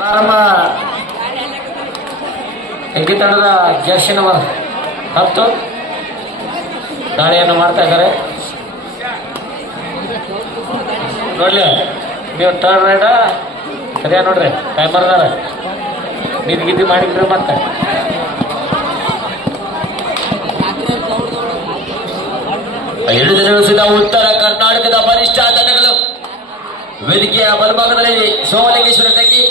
ಪ್ರಾರಂಭ ಎಂಕಿ ತಂಡದ Jersey number 10 ದಾಳಿಯನ್ನು ಮಾಡ್ತಾ ಇದ್ದಾರೆ. ನೋಡ್ಲಿ ನೀವು ಟರ್ನ್ ರೈಡ ಸರಿಯಾ ನೋಡ್ರಿ ಟೈಮರ್ದಾರ ನಿಧಿ ಗಿದ್ದಿ ಮಾಡಿದ್ರಿ. ಮತ್ತೆ ಹಿಡಿದು ನಿಲ್ಲಿಸಿದ ಉತ್ತರ ಕರ್ನಾಟಕದ ಬಲಿಷ್ಠ ತಂಡಗಳು. ವೇದಿಕೆಯ ಬಲಭಾಗದಲ್ಲಿ ಸೋಮಲಿಂಗೇಶ್ವರ ಟೆಕ್ಕಿ,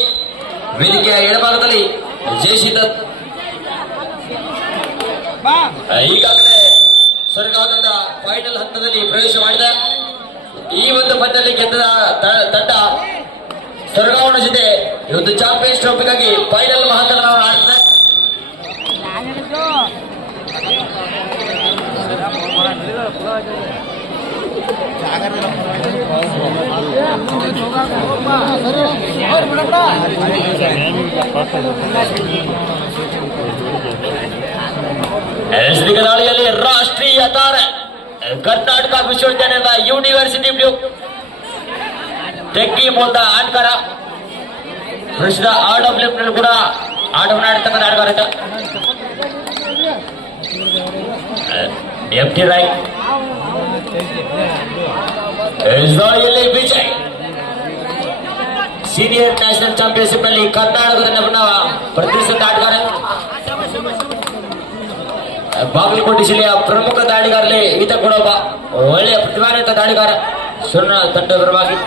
ವೇದಿಕೆಯ ಎಡಭಾಗದಲ್ಲಿ ಜಯಶೀತ. ಈಗಾಗಲೇ ಸರ್ಕಾರದಿಂದ ಫೈನಲ್ ಹಂತದಲ್ಲಿ ಪ್ರವೇಶ ಮಾಡಿದ ಈ ಒಂದು ಪಂದ್ಯದಲ್ಲಿ ಗೆದ್ದ ತಂಡ ಸರ್ಗಾವಣ ಜೊತೆ ಇವತ್ತು ಚಾಂಪಿಯನ್ಸ್ ಟ್ರೋಫಿಗಾಗಿ ಫೈನಲ್ ಮಹತ್ವವನ್ನು ಆಡ್ತದೆ. ದಾಳಿಯಲ್ಲಿ ರಾಷ್ಟ್ರೀಯ ತಾರೆ ಕರ್ನಾಟಕ ವಿಶ್ವವಿದ್ಯಾಲಯದ ಯೂನಿವರ್ಸಿಟಿ ಬ್ಲೂ ಟೆಕ್ಕಿ ಮೂಲದ ಆಟಗಾರ, ಪ್ರಸಿದ್ಧ RWF ಕೂಡ ಆಟವನ್ನು ಆಡ್ತಕ್ಕಂಥ ಆಟಗಾರ. FT ರೈಟ್ ದಾಳಿಯಲ್ಲಿ ವಿಜಯ್ ಸೀನಿಯರ್ ನ್ಯಾಷನಲ್ ಚಾಂಪಿಯನ್ಶಿಪ್ ನಲ್ಲಿ ಕರ್ನಾಟಕದ ಪ್ರತಿಷ್ಠಿತ ಆಟಗಾರ, ಬಾಗಲಕೋಟೆ ಜಿಲ್ಲೆಯ ಪ್ರಮುಖ ದಾಳಿಗಾರರಲ್ಲಿ ಈತ ಕೂಡ ಒಬ್ಬ ಒಳ್ಳೆಯ ಪ್ರತಿಭಾನ್ವಿತ ದಾಳಿಗಾರ. ಸ್ವರ್ಣ ತಂಡ ಪರವಾಗಿ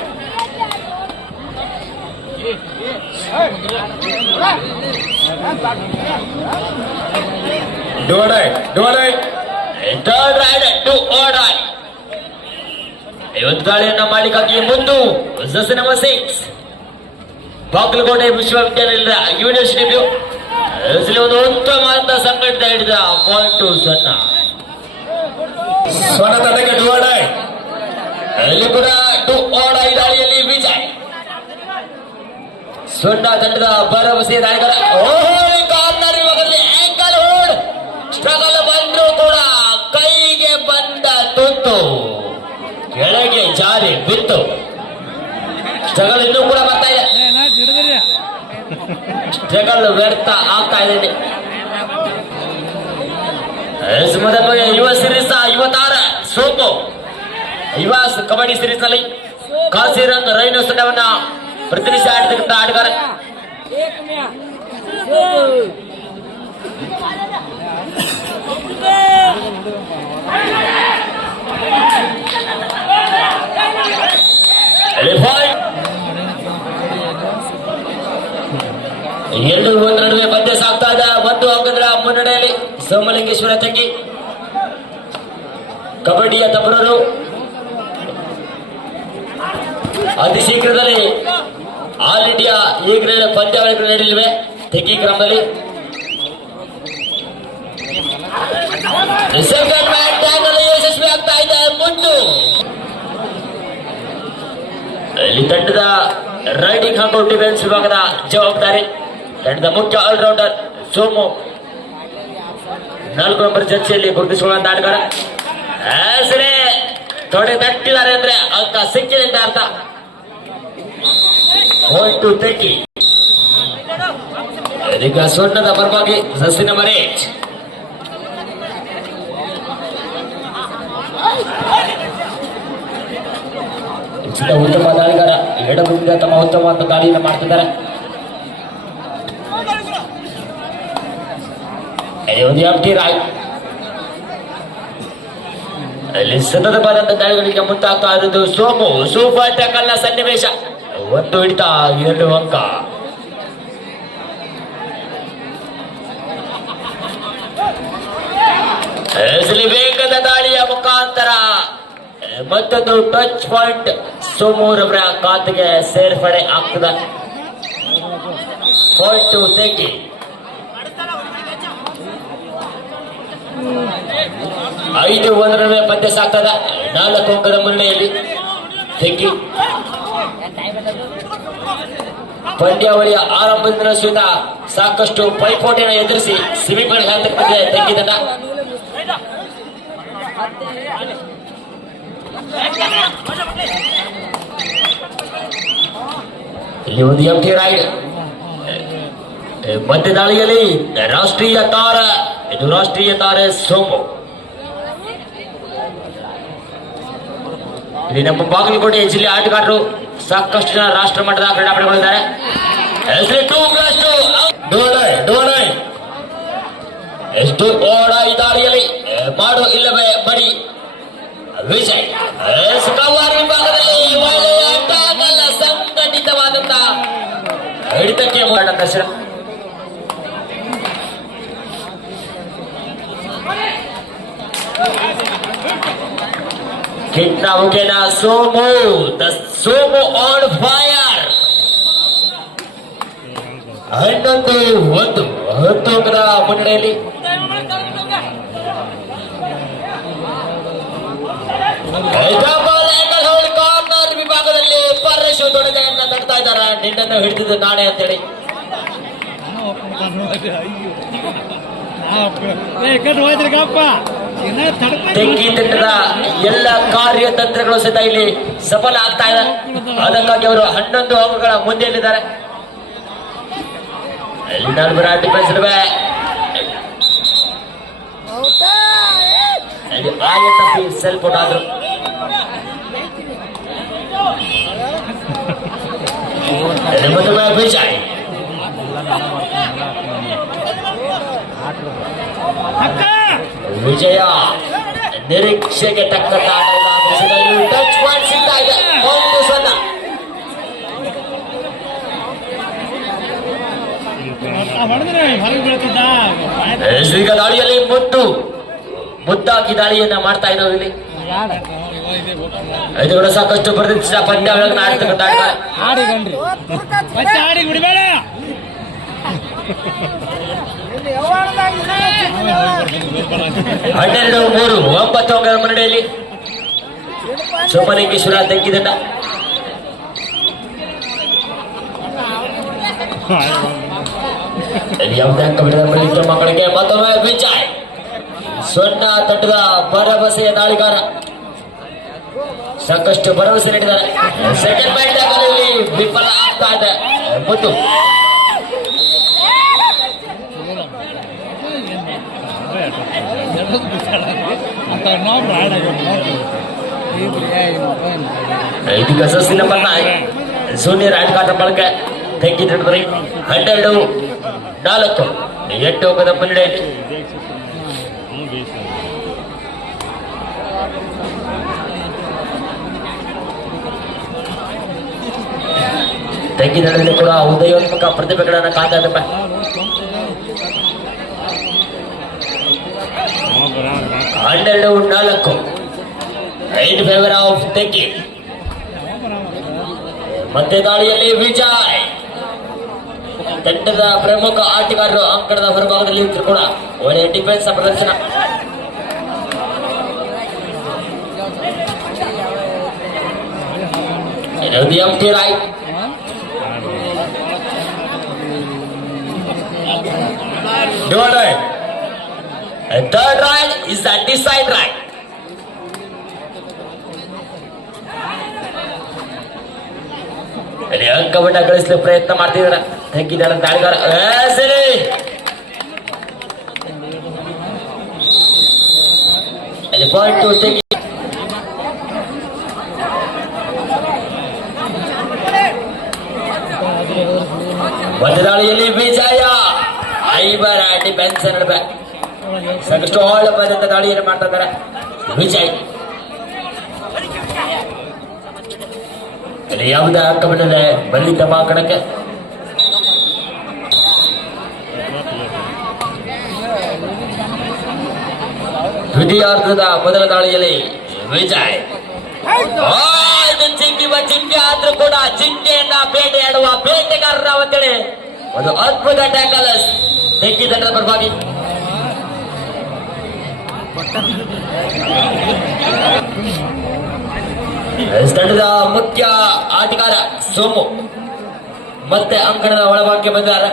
ಇವತ್ತು ದಾಳಿಯನ್ನು ಮಾಡಲಿಕ್ಕಾಗಿ ಮುಂದು ಜರ್ಸಿ ನಂಬರ್ 6 ಬಾಗಲಕೋಟೆ ವಿಶ್ವವಿದ್ಯಾಲಯದ ಯೂನಿವರ್ಸಿಟಿ ಬ್ಲೂ ಒಂದು ಉತ್ತಮವಾದ ಸಂಘಟನೆ ಹಿಡಿದ ಪಾಯಿಂಟ್ ಸ್ವರ್ಣ ತಂಡಕ್ಕೆ ಡುವಡಾಯ್. ಇಲ್ಲಿ ಕೂಡ ಡುವಡಾಯ್ ದಾಳಿಯಲ್ಲಿ ವಿಜಯ್ ಸ್ವರ್ಣ ತಂಡದ ಭರವಸೆ ದಾಳಿಗಾರ. ಕಾರ್ನರ್ ವಿಭಾಗದಲ್ಲಿ ಆಂಕಲ್ ಹೋಲ್ಡ್ ಸ್ಟ್ರಗಲ್ ಬಂದ್ರು ಕೂಡ ಕೈಗೆ ಬಂದ ತುತ್ತು ಕೆಳಗೆ ಜಾರಿ ಬಿತ್ತು. ಸ್ಟ್ರಗಲ್ ಇನ್ನೂ ಕೂಡ ಬರ್ತಾ ಇದೆ, ಸ್ಟ್ರಗಲ್ ವ್ಯರ್ಥ ಆಗ್ತಾ ಇದೆ. ಯುವ ಸಿರೀಸ್ 56 ಸೋಮು ಯುವ ಕಬಡ್ಡಿ ಸಿರೀಸ್ ನಲ್ಲಿ ಕಾಸಿರಂಗ್ ರೈನೋಸ್ ತಂಡವನ್ನ ಪ್ರತಿನಿಧಿಸಿ ಆಡ್ತಕ್ಕಂಥ ಆಟಗಾರ. ಎರಡು ನಡುವೆ ಪಂದ್ಯ ಸಾಗ್ತಾ ಇದೆ. 1 ಅಂಕಗಳ ಮುನ್ನಡೆಯಲ್ಲಿ ಸೋಮಲಿಂಗೇಶ್ವರ ತಂಗಿ. ಕಬಡ್ಡಿಯ ತಬರರು ಅತಿ ಶೀಘ್ರದಲ್ಲಿ ಆಲ್ ಇಂಡಿಯಾ ಈ ಗ್ರೇಡ್ ಪಂದ್ಯಾವಳಿಗಳು ನಡೆಯಲಿವೆ ತೆಕ್ಕಿ ಗ್ರಾಮದಲ್ಲಿ. ಸೆಕೆಂಡ್ ಮ್ಯಾಚ್ ಟ್ಯಾಗಲ್ಲಿ ಯಶಸ್ವಿ ಆಗ್ತಾ ಇದೆ ಮುಂದು. ಇಲ್ಲಿ ತಂಡದ ರೈಡಿಂಗ್ ಹಾಗೂ ಡಿಫೆನ್ಸ್ ವಿಭಾಗದ ಜವಾಬ್ದಾರಿ ತಂಡದ ಮುಖ್ಯ ಆಲ್ರೌಂಡರ್ ಸೋಮು. 4 ನಂಬರ್ ಜರ್ಸಿಯಲ್ಲಿ ಗುರುತಿಸಿಕೊಳ್ಳುವಂತ ಆಟಗಾರ. ಹೆಸರೇ ತೊಡೆ ತಟ್ಟಿದ್ದಾರೆ ಅಂದ್ರೆ ಅಂಕ ಸಿಕ್ಕಿದೆ ಅಂತ ಅರ್ಥ. ಹೋಯ್ತು ತೆಕ್ಕಿ. ಇದೀಗ ಸ್ವರ್ಣದ ಪರವಾಗಿ ಜರ್ಸಿ ನಂಬರ್ 8 ಉತ್ತಮ ದಾಳಿಗಾರ. ಎಡದಿಂದ ತಮ್ಮ ಉತ್ತಮವಾದ ದಾಳಿಯನ್ನು ಮಾಡ್ತಿದ್ದಾರೆ. FT ರಾಯ್ ಅಲ್ಲಿ ಸತತವಾದಂತ ದಾಳಿಗಳಿಗೆ ಮುಂತಾಗ್ತಾ ಇರೋದು ಸೋಮು. ಸೂಪರ್ ಟ್ಯಾಕಲ್ ನ ಸನ್ನಿವೇಶ. 1 ಹಿಡಿತ 2 ಅಂಕ. ವೇಗದ ದಾಳಿಯ ಮುಖಾಂತರ ಮತ್ತೊಂದು ಟಚ್ ಪಾಯಿಂಟ್ ಸೋಮೂರವರ ಖಾತೆಗೆ ಸೇರ್ಪಡೆ ಆಗ್ತದೆ. ಪಾಯಿಂಟ್ ತೆಗಿ. 5-1 ನಡುವೆ ಪಂದ್ಯ ಸಾಗ್ತದ. 4 ಅಂಕದ ಮುನ್ನಡೆಯಲ್ಲಿ ತೆಗಿ. ಪಂದ್ಯಾವಳಿಯ ಆರಂಭದಿಂದ ಸುತ್ತ ಸಾಕಷ್ಟು ಪೈಪೋಟಿಯನ್ನು ಎದುರಿಸಿ ಸೆಮಿಫೈನಲ್ ಹಂತಕ್ಕೆ ತೆಗಿ ತಂಡ. ಇಲ್ಲಿ ಒಂದು FT ರೈಡ್ ಮಧ್ಯ ದಾಳಿಯಲ್ಲಿ ರಾಷ್ಟ್ರೀಯ ತಾರ, ಇದು ರಾಷ್ಟ್ರೀಯ ತಾರೆ ಸೋಮು. ಇಲ್ಲಿ ನಮ್ಮ ಬಾಗಲಕೋಟೆ ಜಿಲ್ಲೆ ಆಟಗಾರರು ಸಾಕಷ್ಟು ಜನ ರಾಷ್ಟ್ರ ಮಟ್ಟದ ಕ್ರೀಡಾಪಟುಗಳಿದ್ದಾರೆ. ಎಷ್ಟು ಓಡ ಈ ದಾಳಿಯಲ್ಲಿ ಮಾಡು ಇಲ್ಲವೇ ಬಡಿ ವಿಜಯ್. ಕವರ್ ವಿಭಾಗದಲ್ಲಿ ಒಳ್ಳೆಯ ಟ್ಯಾಕಲ್, ಸಂಘಟಿತವಾದಂತಹ ಹಿಡಿತಕ್ಕೆ ದರ್ಶನ. कितना उगेना सोमो, the Somo on fire. ಹನ್ನೊಂದು ಒಂದು ಹತ್ತೊಂಬರ ಮುನ್ನಡೆಯಲ್ಲಿ ಕಾರ್ನರ್ ವಿಭಾಗದಲ್ಲಿ ಪರಶು ತೊಡಗೆಯನ್ನು ತಡ್ತಾ ಇದ್ದಾರೆ. ನಿನ್ನನ್ನು ಹಿಡಿದಿದ್ದು ನಾಣೆ ಅಂತೇಳಿ ತೆಂಗಿ ತಂಡದ ಎಲ್ಲ ಕಾರ್ಯತಂತ್ರಗಳು ಸಹಿತ ಇಲ್ಲಿ ಸಫಲ ಆಗ್ತಾ ಇದೆ. ಅದಕ್ಕಾಗಿ ಅವರು 11 ಅಂಕಗಳ ಮುಂದೆಯಲ್ಲಿದ್ದಾರೆ. ಸೆಲ್ಫ್ ಔಟ್ ಆದ್ರು. ವಿಜಯ್ ವಿಜಯ ನಿರೀಕ್ಷೆಗೆ ತಕ್ಕ ಟಚ್ ಪಾಯಿಂಟ್ ಸಿಗ್ತಾ ಇದೆ. 1-0. ಈಗ ದಾಳಿಯಲ್ಲಿ ಮುದ್ದಾಗಿ ದಾಳಿಯನ್ನ ಮಾಡ್ತಾ ಇರೋದು ಇಲ್ಲಿ. ಇದು ಕೂಡ ಸಾಕಷ್ಟು ಪ್ರತಿಷ್ಠಿತ ಪಂದ್ಯಗಳನ್ನು ಆಡ್ತಕ್ಕಂಥ ಹನ್ನೆರಡು 3 9 ಅಂಕದ ಮುನ್ನಡೆಯಲ್ಲಿ ಸೋಮಲಿಂಗೇಶ್ವರ ತೆಂಗಿದಂಡ. ಯಾವುದೇ ಅಂಕ ಬಿಡದ ಮಕ್ಕಳಿಗೆ ಮತ್ತೊಮ್ಮೆ ವಿಜಯ್. ಸೊನ್ನ ತಂಡದ ಭರವಸೆಯ ದಾಳಿಗಾರ ಸಾಕಷ್ಟು ಭರವಸೆ ನೀಡಿದ್ದಾರೆ. ಸೆಕೆಂಡ್ ಪಾಯಿಂಟ್ ದಾಖಲೆಯಲ್ಲಿ ವಿಫಲ ಆಗ್ತಾ ಇದೆ. ಮತ್ತು ಇದೀಗ ಸಸ್ಸಿನ ಬಣ್ಣ ಜೂನಿಯರ್ ಆಟಗಾರ ಬಳಕೆ ತೆಗೆದಿದ್ದಾರೆ. 12-4 8 ಅಂಕದ ಮುನ್ನಡೆಯಲ್ಲಿ ತೆಂಗಿನಲ್ಲಿ ಕೂಡ ಉದಯೋನ್ಮುಖ ಪ್ರತಿಭೆಗಳನ್ನು ಕಾಣ್ತಾ ಇದ್ದಾರೆ. 12-4 in favor of ತೆಂಗಿ. ಮಧ್ಯ ದಾಳಿಯಲ್ಲಿ ವಿಜಯ್ ತಂಡದ ಪ್ರಮುಖ ಆಟಗಾರರು ಅಂಕಣದ ಹೊರಭಾಗದಲ್ಲಿ ಕೂಡ ಒಳ್ಳೆಯ ಡಿಫೆನ್ಸ್ ಪ್ರದರ್ಶನ. empty right. Third right is the decide right. ಇಲ್ಲಿ ಅಂಕವನ್ನ ಗಳಿಸಲು ಪ್ರಯತ್ನ ಮಾಡ್ತಿದ್ದಾರೆ ತೆಂಗಿನ ದಾಳಿಗಾರ. ಸರಿ, ಅಲ್ಲಿ ಪಾಯಿಂಟ್ ತೆಂಗಿ. ಒಂದು ದಾಳಿಯಲ್ಲಿ ವಿಜಯ. 5 ಡಿಫೆನ್ಸ್ ನಡುವೆ ಸಾಕಷ್ಟು ಆಳವಾದಂತ ದಾಳಿಯನ್ನು ಮಾಡ್ತಾ ಇದ್ದಾರೆ ವಿಜಯ್. ಇಲ್ಲಿ ಯಾವುದೇ ಅಂಕವಿಲ್ಲದೆ ಬಲಿತ ಮಾಕಣಕ್ಕೆ. ದ್ವಿತೀಯಾರ್ಧದ ಮೊದಲ ದಾಳಿಯಲ್ಲಿ ವಿಜಯ್. ಇದು ಚಿಂಟಿವ ಚಿಂಟೆ ಆದ್ರೂ ಕೂಡ ಚಿಂಟೆಯನ್ನ ಬೇಟೆಯಾಡುವ ಬೇಟೆಗಾರರ ಅಂತೇಳಿ ಒಂದು ಅದ್ಭುತ ಟ್ಯಾಕಲ್ ತೆಂಗಿ ತಂಡದ ಪರವಾಗಿ. ತಂಡದ ಮುಖ್ಯ ಆಟಗಾರ ಸೋಮು ಮತ್ತೆ ಅಂಕಣದ ಒಳಭಾಗಕ್ಕೆ ಬಂದಿದ್ದಾರೆ.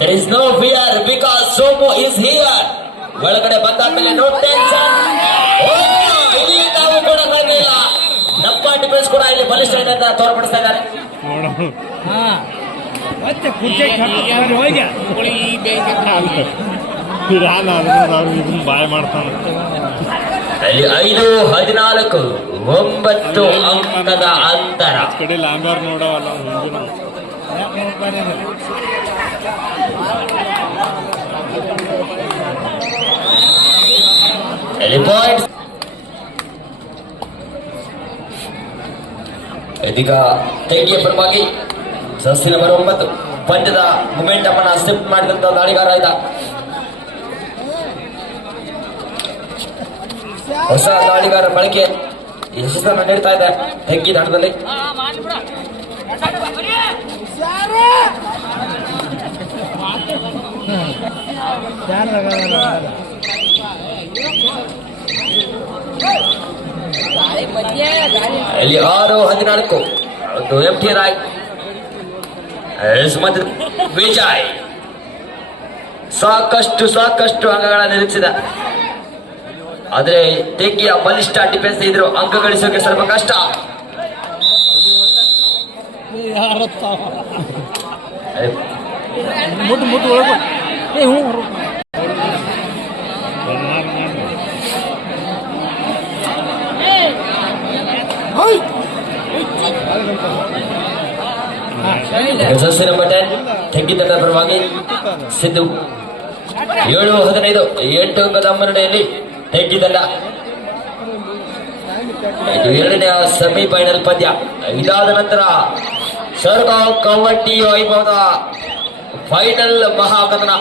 There is no fear because Somo is here. ಒಳಗಡೆ ಬಂದಾದ್ಮೇಲೆ ನೋ ಟೆನ್ಷನ್. ಇಲ್ಲಿ ನಾವು ಕೂಡ ಕಳೆದಿಲ್ಲ. ನಮ್ಮ ಡಿಫೆನ್ಸ್ ಕೂಡ ಇಲ್ಲಿ ಬಲಿಷ್ಠ ಇದೆ ಅಂತ ತೋರ್ಪಡಿಸ್ತಾ ಇದ್ದಾರೆ. ಮತ್ತೆ ಕುರ್ಚಿ ಹೋಗಿ ಬಾಯ್ ಮಾಡ್ತಾನೆ. ಅಲ್ಲಿ 5-14 9 ಅಂಕದ ಅಂತರ. ಕಡೆ ಲಾಂಬರ್ ನೋಡವಲ್ಲ ಅಲ್ಲಿ ಪಾಯಿಂಟ್. ಇದೀಗ ತೆಗಿಯ ಪರವಾಗಿ ಸಸ್ಯ ನಂಬರ್ 9 ಪಂದ್ಯದ ಮೊಮೆಂಟಮ್ ಅನ್ನ ಶಿಫ್ಟ್ ಮಾಡಿದಂತ ದಾಳಿಗಾರ ಇದ್ದ. ಹೊಸ ದಾಳಿಗಾರ ಬಳಕೆ ಯಶಸ್ಸನ್ನು ನೀಡ್ತಾ ಇದೆ ತೆಗ್ಗಿ ದಾಟದಲ್ಲಿ. ಇಲ್ಲಿ 6-14 ಒಂದು ಎಂಟಿ ರಾಯ್ ವಿಜಯ್ ಸಾಕಷ್ಟು ಅಂಕಗಳ ನಿರೀಕ್ಷಿಸಿದ. ಆದ್ರೆ ತೆಗ್ಗಿಯ ಬಲಿಷ್ಠ ಡಿಫೆನ್ಸ್ ಇದ್ರು ಅಂಕ ಗಳಿಸೋಕೆ ಸ್ವಲ್ಪ ಕಷ್ಟ. ಸಸ್ಯ ನಂಬರ್ 10 ತೆಗ್ಗಿ ತಂಡ ಪರವಾಗಿ ಸಿದ್ದು 7-15 8 ಅಂಕದ ಮುನ್ನಡೆಯಲ್ಲಿ ತೆಗ್ಗಿ ತಂಡ. ಇದು 2ನೇ ಸೆಮಿಫೈನಲ್ ಪಂದ್ಯ. ಇದಾದ ನಂತರ ಸರ್ಗಾಂವ್ ಕಬಡ್ಡಿ ವೈಭವದ ಫೈನಲ್ ಮಹಾಕದನ.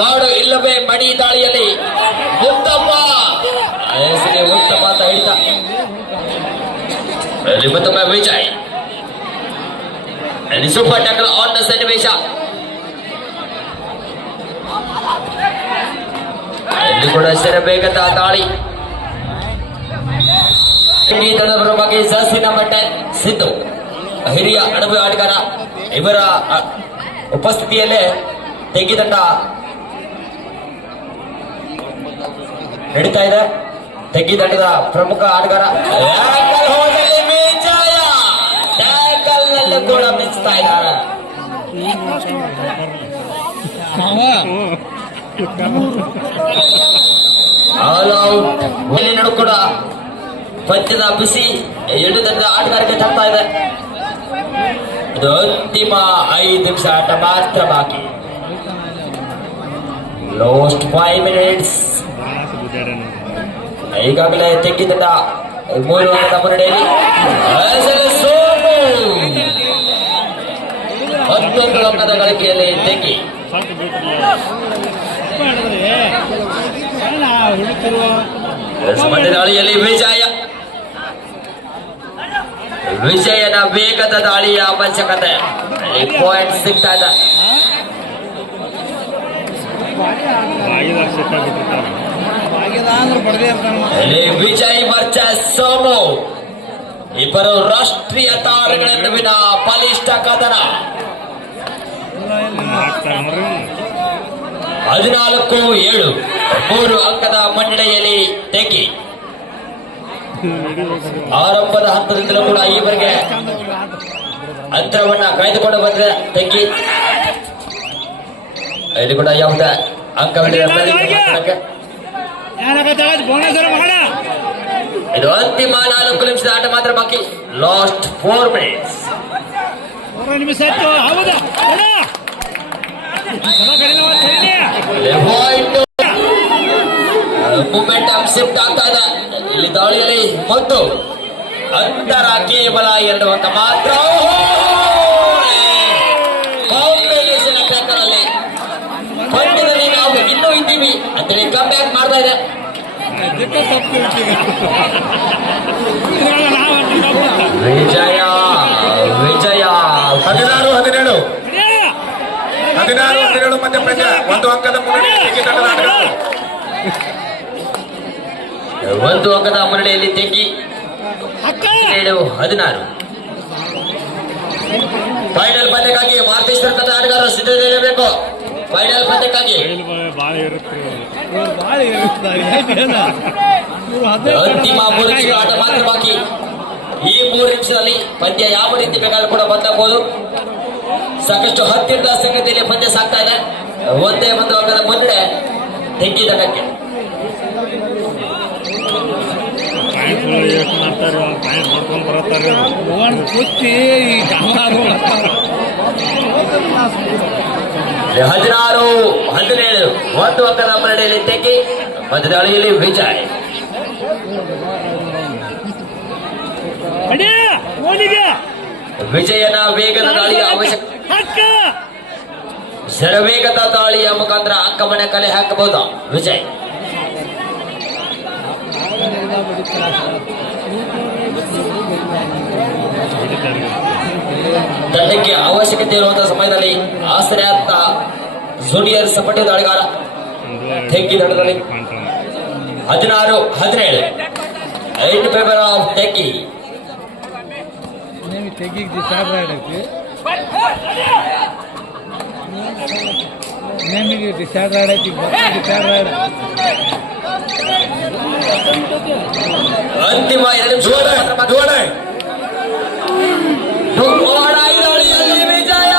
ಮಾಡು ಇಲ್ಲವೇ ಮಡಿ ದಾಳಿಯಲ್ಲಿ ಉತ್ತಮ ಅಂತ ಹೇಳಿದ. ಮತ್ತೊಮ್ಮೆ ವಿಜಯ್ ಅಲ್ಲಿ ಸೂಪರ್ ಟ್ಯಾಕಲ್ ಆನ್ ದ ಸನ್ನಿವೇಶ. ಇಲ್ಲಿ ಕೂಡ ಬೇಗದ ದಾಳಿ. ಬಗ್ಗೆ ಜಾಸ್ತಿ ನಂಬರ್ 10 ಸಿದ್ದು ಹಿರಿಯ ಅನುಭವಿ ಆಟಗಾರ. ಇವರ ಉಪಸ್ಥಿತಿಯಲ್ಲೇ ತೆಗ್ಗಿದಂಡ ನಡೀತಾ ಇದೆ. ತೆಗ್ಗಿದಂಡದ ಪ್ರಮುಖ ಆಟಗಾರ ಟ್ಯಾಕಲ್ ನಲ್ಲಿ ಕೂಡ ಮಿಂಚ್ತಾ ಇದ್ದಾರೆ. All out. ಇಲ್ಲಿ ಕೂಡ ಪಂದ್ಯದ ಬಿಸಿ ಹಿಡಿದಂಡ ಆಟಗಾರಿಕೆ ತರ್ತಾ ಇದೆ. ಇದು ಅಂತಿಮ 5 ನಿಮಿಷ ಆಟ ಮಾತ್ರ ಬಾಕಿ. Last 5 minutes. ಈಗಾಗಲೇ ತೆಗ್ಗಿದಂಡ 3 ಅಂಕದ ಮುನ್ನಡೆಯಲ್ಲಿ 11 ಅಂಕದ ಗಳಿಕೆಯಲ್ಲಿ ತೆಗ್ಗಿ. ದಾಳಿಯಲ್ಲಿ ವಿಜಯನ ವೇಗದ ದಾಳಿಯ ಅವಶ್ಯಕತೆ. ಪಾಯಿಂಟ್ ಸಿಗ್ತಾ ಇದೆ. ವಿಜಯ್ ವರ್ಸಸ್ ಸೋಮು ಇಬ್ಬರು ರಾಷ್ಟ್ರೀಯ ತಾರೆಗಳ ನಡುವಿನ ಬಲಿಷ್ಠ ಕದನ. 14-7 3 ಅಂಕದ ಮುನ್ನಡೆಯಲ್ಲಿ ತೆಗ್ಗಿ. ಆರಂಭದ ಹಂತದಿಂದಲೂ ಕೂಡ ಈವರೆಗೆ ಅಂತರವನ್ನ ಕಾಯ್ದುಕೊಂಡು ಬಂದ್ರೆ ತೆಗ್ಗಿ. ಇಲ್ಲಿ ಕೂಡ ಯಾವುದೇ ಅಂಕಗಳಿದೆ. ಇದು ಅಂತಿಮ 4 ನಿಮಿಷದ ಆಟ ಮಾತ್ರ ಬಾಕಿ. Last 4 minutes. ಮೂಮೆಂಟಮ್ ಶಿಫ್ಟ್ ಆಗ್ತಾ ಇದೆ ಇಲ್ಲಿ ದಾಳಿಯಲ್ಲಿ. ಮತ್ತು ಅಂತರ ಕೇವಲ 2 ಅಂಕ ಮಾತ್ರ. ಕಾಂಬಿನೇಷನ್ ಟ್ಯಾಕಲಲ್ಲಿ ಪಂದ್ಯದಲ್ಲಿ ನಾವು ಇನ್ನೂ ಇದ್ದೀವಿ ಅಂತೇಳಿ ಕಮ್ ಬ್ಯಾಕ್ ಮಾಡ್ತಾ ಇದೆ. ವಿಜಯ 16-17 ಮಧ್ಯ ಪ್ರಜ್ಞೆ 1 ಅಂಕದ ಮುನ್ನಡೆ. 1 ಅಂಕದ ಮುನ್ನಡೆಯಲ್ಲಿ ತೆಗ್ಗಿ. 17-16 ಫೈನಲ್ ಪಂದ್ಯಕ್ಕಾಗಿ ಮಾರ್ಗೇಶ್ವರ ತಂಡ ಆಟಗಾರರು ಸಿದ್ಧತೆ ಇರಬೇಕು. ಫೈನಲ್ ಪಂದ್ಯಕ್ಕಾಗಿ ಭಾಳ ಇರುತ್ತೆ ಅಂತಿಮ 3 ನಿಮಿಷಗಳ ಆಟ ಮಾತ್ರ ಬಾಕಿ. ಈ 3 ನಿಮಿಷದಲ್ಲಿ ಪಂದ್ಯ ಯಾವ ರೀತಿ ಬೇಕಾದ್ರೂ ಕೂಡ ಬದಲಾಗಬಹುದು. ಸಾಕಷ್ಟು ಹತ್ತಿರದ ಸಂಗತಿಯಲ್ಲಿ ಪಂದ್ಯ ಸಾಗ್ತಾ ಇದೆ. ಒಂದೇ ಒಂದು ಅಂಕದ ಮುನ್ನಡೆ ತೆಗ್ಗಿ ತಂಡಕ್ಕೆ. ಪಾಯಿಂಟ್ ಎಷ್ಟು ಮಾಡ್ತಾರೆ, ಒಂದು ಪಾಯಿಂಟ್ ಮಾಡ್ಕೊಂಡು ಬರುತ್ತಾರೆ. ಕುತ್ತಿ 16-17 ಒಂದು ಅಂಕದ ಮುನ್ನಡೆಯಲ್ಲಿ ತೆಗ್ಗಿ ಮಧ್ಯದಾಳಿಯಲ್ಲಿ ವಿಜಯ್. ವಿಜಯನ ವೇಗದ ದಾಳಿಯ ಅವಶ್ಯಕ ಶರವೇಗದ ದಾಳಿಯ ಮುಖಾಂತರ ಅಂಕವನ್ನ ಕಲೆ ಹಾಕಬಹುದು ವಿಜಯ್. ತಂಡಕ್ಕೆ ಅವಶ್ಯಕತೆ ಇರುವಂತಹ ಸಮಯದಲ್ಲಿ ಆಶ್ರಯಾತ್ತ ಜೂನಿಯರ್ ಸಪಟಿ ದಾಳಿಗಾರ ತೆಗ್ಗಿ ತಂಡದಲ್ಲಿ 16-17 8 ಫೇವರ್ ಆಫ್ ತೆಗ್ಗಿ. ಅಂತಿಮ 2 ನಿಮಿಷ ವಿಜಯ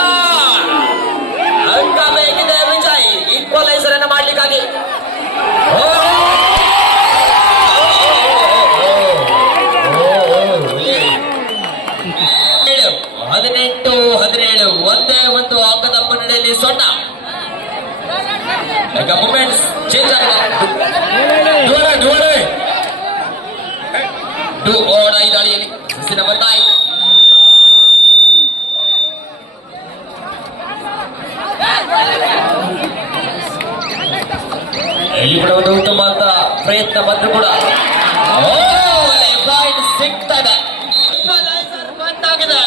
ಅಂಕ ಬೇಕಿದೆ. ವಿಜಯ್ ಈಕ್ವಲೈಸರ್ ಅನ್ನು ಮಾಡ್ಲಿಕ್ಕಾಗಿ 18-17 ಒಂದೇ ಒಂದು ಅಂಕದ ಮುನ್ನಡೆಯಲ್ಲಿ ಸೊನ್ನ. ಈಗ ಮೂಮೆಂಟ್ಸ್ ಚೇಂಜ್ ಆಗಿದೆ. ಈ ದಾಳಿಯಲ್ಲಿ ನಂಬರ್ 9 ಇಲ್ಲಿ ಕೂಡ ಒಂದು ಉತ್ತಮ ಅಂತ ಪ್ರಯತ್ನ ಬಂದ್ರು ಕೂಡ ಪಾಯಿಂಟ್ ಸಿಗ್ತದೆ. ಬಂದಾಗಿದೆ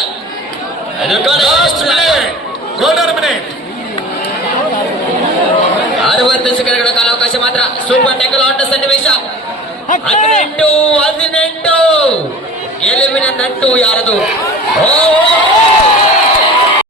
60 ಸೆಕೆಂಡ್ಗಳ ಕಾಲಾವಕಾಶ ಮಾತ್ರ. ಸೂಪರ್ ಟ್ಯಾಕಲ್ ಆಟ ಸನ್ನಿವೇಶ. 18 ಗೆಲುವಿನ ನಂಟು ಯಾರದು?